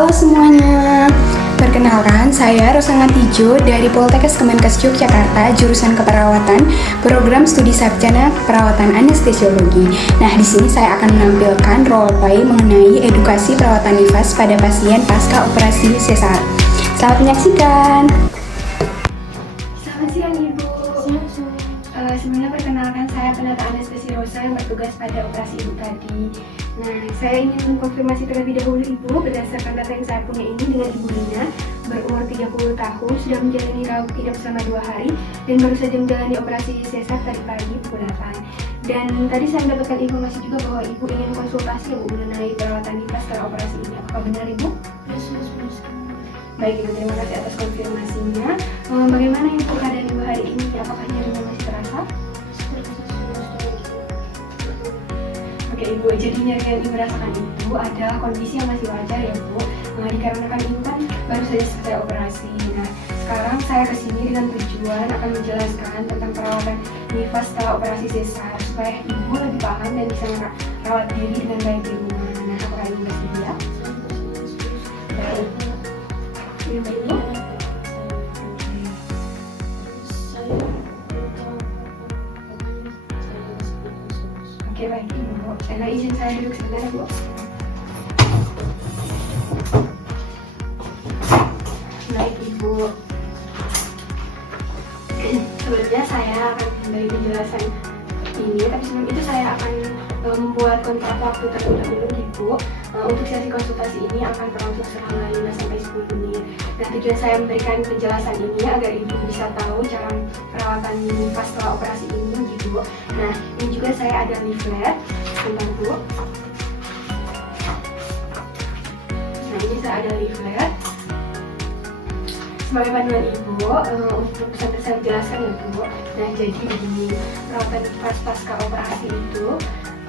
Halo semuanya, perkenalkan saya Rosanna Tijo dari Poltekkes Kemenkes Yogyakarta, jurusan keperawatan, program studi sarjana perawatan anestesiologi. Nah, di sini saya akan menampilkan role play mengenai edukasi perawatan nifas pada pasien pasca operasi sesar. Selamat menyaksikan. Selamat siang Ibu. Sebelumnya perkenalkan saya penata anestesi Rosa yang bertugas pada operasi Ibu tadi. Nah, saya ingin mengkonfirmasi terlebih dahulu Ibu berdasarkan data yang saya punya ini dengan Ibu Lina, berumur 30 tahun, sudah menjalani rawat inap selama 2 hari dan baru saja menjalani operasi sesar tadi pagi pukul 8. Dan tadi saya mendapatkan informasi juga bahwa Ibu ingin konsultasi ya Bu mengenai perawatan nifas setelah operasi ini. Apakah benar Ibu? Baik Ibu, terima kasih atas konfirmasinya. Bagaimana Ibu keadaan Ibu hari ini? Apakah nyerinya masih terasa? Oke Ibu, jadi nyeri yang Ibu rasakan itu adalah kondisi yang masih wajar ya Bu, dikarenakan Ibu kan baru saja selesai operasi. Nah, sekarang saya kesini dengan tujuan akan menjelaskan tentang perawatan nifas setelah operasi sesar supaya Ibu lebih paham dan bisa merawat diri dengan baik di rumah. Nah, apakah Ibu bersedia? Baik. Ibu? Oke, baik Ibu. Izin saya duduk sebentar Bu. Baik Ibu. Sebelumnya saya akan memberi penjelasan ini, tapi sebelum itu saya akan membuat kontrak waktu terlebih dahulu Ibu. Untuk sesi konsultasi ini akan berlangsung selama 5-10 menit. Nah, tujuan saya memberikan penjelasan ini agar Ibu bisa tahu cara perawatan nifas setelah operasi ini Ibu. Nah, ini juga saya ada leaflet. Bentar Bu. Nah, ini saya ada leaflet sebagai panduan Ibu untuk saya jelaskan ya Bu. Nah, jadi begini, perawatan nifas pasca operasi itu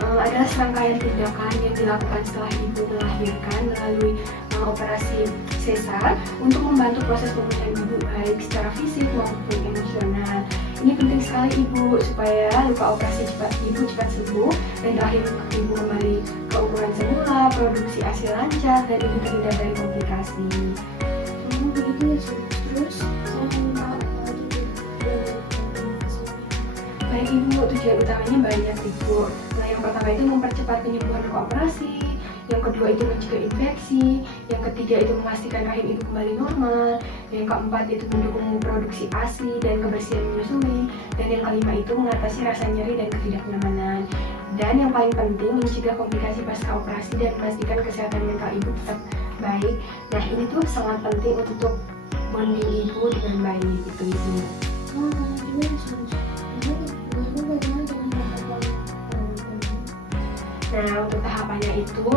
adalah serangkaian tindakan yang dilakukan setelah Ibu melahirkan melalui operasi sesar untuk membantu proses pemulihan Ibu baik secara fisik maupun emosional. Ini penting sekali Ibu supaya luka operasi Ibu cepat sembuh dan akhirnya Ibu kembali ke ukuran semula, produksi ASI lancar dan Ibu terhindar dari komplikasi. Begitu ya, terus saya minta Baik Ibu, tujuan utamanya banyak Ibu. Nah, yang pertama itu mempercepat penyembuhan luka operasi, yang kedua itu mencegah infeksi, yang ketiga itu memastikan rahim Ibu kembali normal, yang keempat itu mendukung produksi ASI dan kebersihan menyusui, dan yang kelima itu mengatasi rasa nyeri dan ketidaknyamanan. Dan yang paling penting mencegah komplikasi pasca operasi dan memastikan kesehatan mental Ibu tetap baik. Nah, ini tuh sangat penting untuk bonding Ibu dengan baik itu Ibu. Nah, untuk tahapannya itu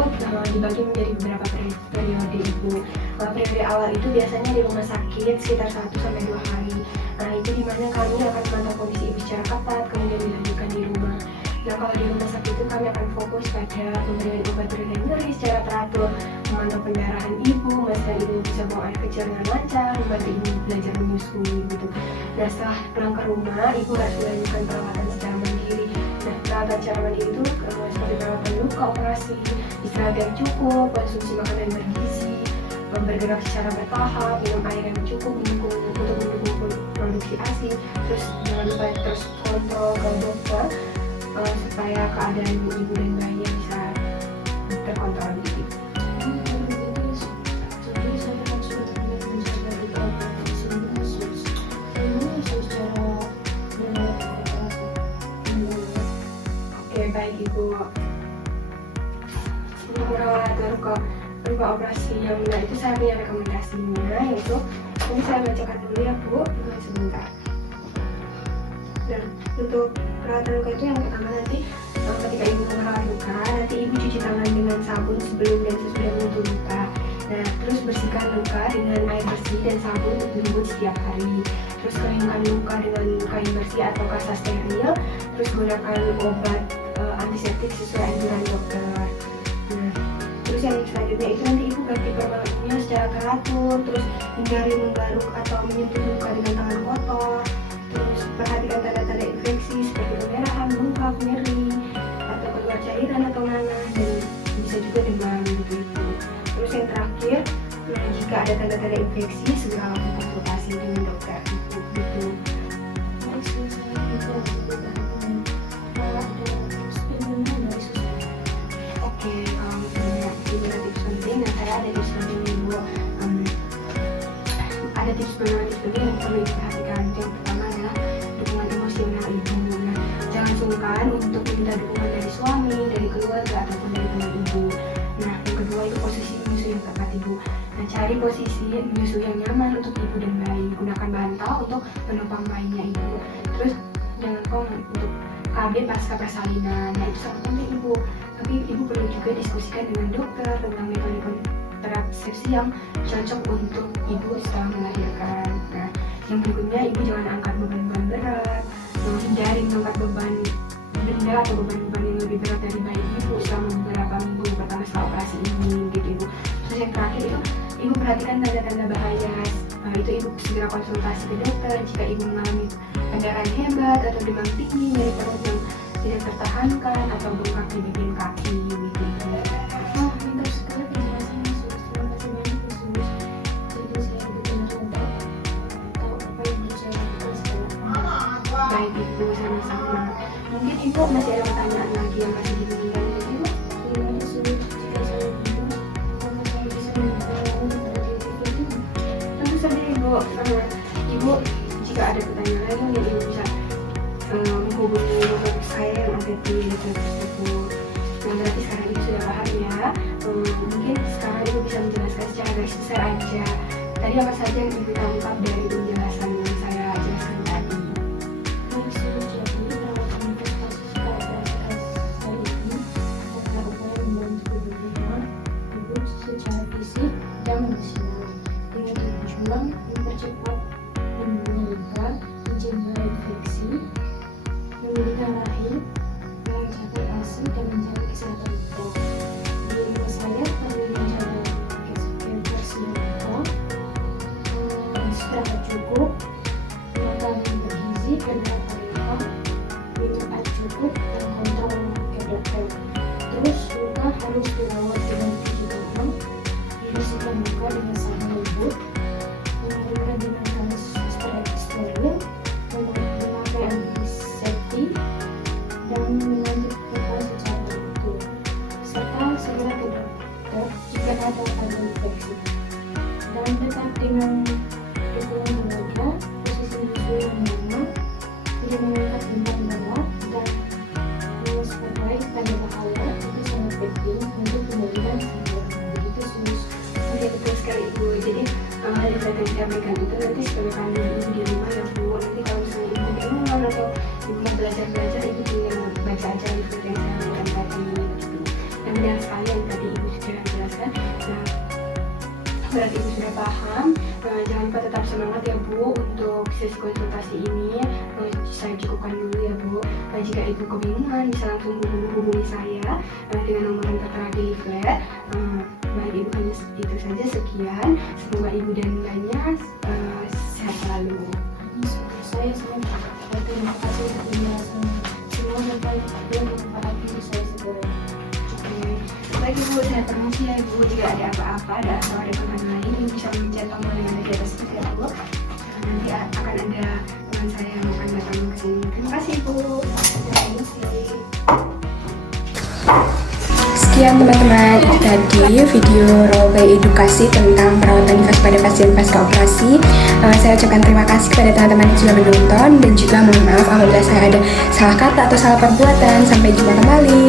dibagi menjadi beberapa periode Ibu. Periode awal itu biasanya di rumah sakit sekitar 1-2 hari. Nah, itu dimana kami akan memantau kondisi Ibu secara ketat, kemudian dilanjutkan di rumah. Nah, kalau di rumah sakit itu kami akan fokus pada pemberian obat reda nyeri secara teratur, memantau pendarahan Ibu, memastikan Ibu bisa buang air kecil dengan lancar, membantu Ibu belajar menyusui gitu. Nah, setelah pulang ke rumah, Ibu harus melanjutkan perawatan secara mandiri. Nah, perawatan secara mandiri itu seperti perawatan luka operasi, istirahat yang cukup, konsumsi makanan bergizi, bergerak secara bertahap, minum air yang cukup untuk mendukung produksi ASI, terus jangan lupa terus kontrol ke dokter supaya keadaan Ibu dan bayi bisa terkontrol gitu. Oke, baik Ibu. Untuk merawat luka operasi yang benar itu saya punya rekomendasinya, yaitu ini saya bacakan dulu ya Bu, sebentar. Dan untuk perawatan luka itu yang pertama nanti ketika Ibu merawat luka, nanti Ibu cuci tangan dengan sabun sebelum dan sesudah menyentuh luka. Nah, terus bersihkan luka dengan air bersih dan sabun lembut setiap hari. Terus keringkan luka dengan kain bersih atau kasa steril. Terus gunakan obat antiseptik sesuai anjuran dokter. Nah, terus yang selanjutnya itu nanti Ibu ganti permalunya secara teratur. Terus hindari menggaruk atau menyentuh luka dengan tangan kotor. Terus perhatikan tanda-tanda infeksi seperti kemerahan, bengkak, nyeri, atau keluar cairan atau nanah, dan bisa juga demam gitu Ibu. Terus yang terakhir, jika ada tanda-tanda infeksi segera lakukan konsultasi dengan dokter ibu gitu. Oke, kalau misalnya ibu ada tips penting, nah saya ada tips penting ibu. Ada tips penting yang perlu diperhatikan. Yang pertama adalah dukungan emosional ibu. Nah, jangan sungkan untuk minta dukungan dari suami, dari keluarga ataupun dari teman ibu. Nah, yang kedua itu posisi menyusui yang tepat ibu. Nah, cari posisi menyusui yang nyaman untuk ibu dan bayi. Gunakan bantal untuk menopang bayinya ibu. Terus jangan lupa untuk KB pasca persalinan. Nah, itu sangat penting ibu. Tapi ibu perlu juga diskusikan dengan dokter tentang metode kontrasepsi yang cocok untuk ibu setelah melahirkan. Nah, yang berikutnya ibu jangan angkat beban-beban berat, hindari mengangkat beban benda atau beban-beban yang lebih berat dari bayi ibu selama beberapa minggu pertama setelah operasi ini gitu ibu. Terus yang terakhir itu ibu perhatikan tanda-tanda bahaya. Nah, itu ibu segera konsultasi ke dokter jika ibu mengalami pendarahan hebat atau demam tinggi, nyeri perut yang tidak tertahankan atau bengkak di bagian kaki gitu ibu. Pintar sekali penjelasannya, Sus. Terima kasih banyak ya, Sus. Jadi saya benar-benar tahu apa yang harus saya lakukan sekarang. Baik ibu, sama-sama. Mungkin ibu masih ada pertanyaan lagi yang masih diberikan ibu? Gimana, Sus? Jika saya bingung, apakah saya bisa minta untuk berhati-hati itu? Tentu saja ibu. Ibu jika ada pertanyaan lain mungkin ibu bisa menghubungi nomor saya yang ada di letter tersebut. Nah, berarti sekarang ibu sudah paham ya. Mungkin sekarang ibu bisa menjelaskan secara garis besar aja. Tadi apa saja yang ibu tangkap dari penjelasan yang saya jelaskan tadi? Baik, Sus. Jadi perawatan investasi saya ini adalah upaya membantu kebutuhan ibu secara fisik dan emosional dengan tujuan mempercepat penyembuhan, mencegah infeksi, memberikan rahim, mencapai ASI dan menjaga kesehatan kita. Di rumah saya perlu menjaga kebersihan, istirahat cukup, makan bergizi dan berlebihan, minum air cukup dan kontrol ke dokter. Terus luka harus dirawat dengan cuci tangan, dibersihkan luka dengan sabun lembut, memberikan dengan kain steril, memakai antiseptik, dan melanjut bekal secara teratur, serta segera ke dokter jika ada infeksi. Dan tetap dengan dukungan keluarga, posisi menyusui yang nyaman, tidak mengangkat beban berat, dan mewaspadai tanda bahaya itu sangat penting untuk pemulihan sempurna. Begitu, Sus. Oke, betul sekali ibu. Jadi yang saya tadi sampaikan itu nanti sebagai panduan ibu di rumah ya bu. Nanti kalau misalnya ibu bingung atau ibu mau belajar ibu tinggal baca aja itu yang saya sampaikan tadi gitu. Dan benar sekali yang tadi ibu sudah jelaskan. Nah, berarti ibu sudah paham. Jangan lupa tetap semangat ya bu untuk sesi konsultasi ini. Saya cukupkan dulu ya bu. Jika ibu kebingungan bisa langsung hubungi saya dengan nomor yang tertera di leaflet. Baik ibu, hanya itu saja, sekian. Semoga ibu dan bayinya sehat selalu. Saya sangat terima kasih untuk penjelasan. Semoga baik dan bermanfaat untuk saya segera. Baik ibu, saya permisi ya ibu. Jika ada apa-apa atau ada keluhan lain, ibu bisa mencet tombol yang ada di atas itu ya bu. Nanti akan ada teman saya yang akan datang ke sini. Terima kasih ibu. Sekian teman-teman, itu tadi video roleplay edukasi tentang perawatan nifas pada pasien pasca operasi. Saya ucapkan terima kasih kepada teman-teman yang sudah menonton, dan juga mohon maaf apabila saya ada salah kata atau salah perbuatan. Sampai jumpa kembali.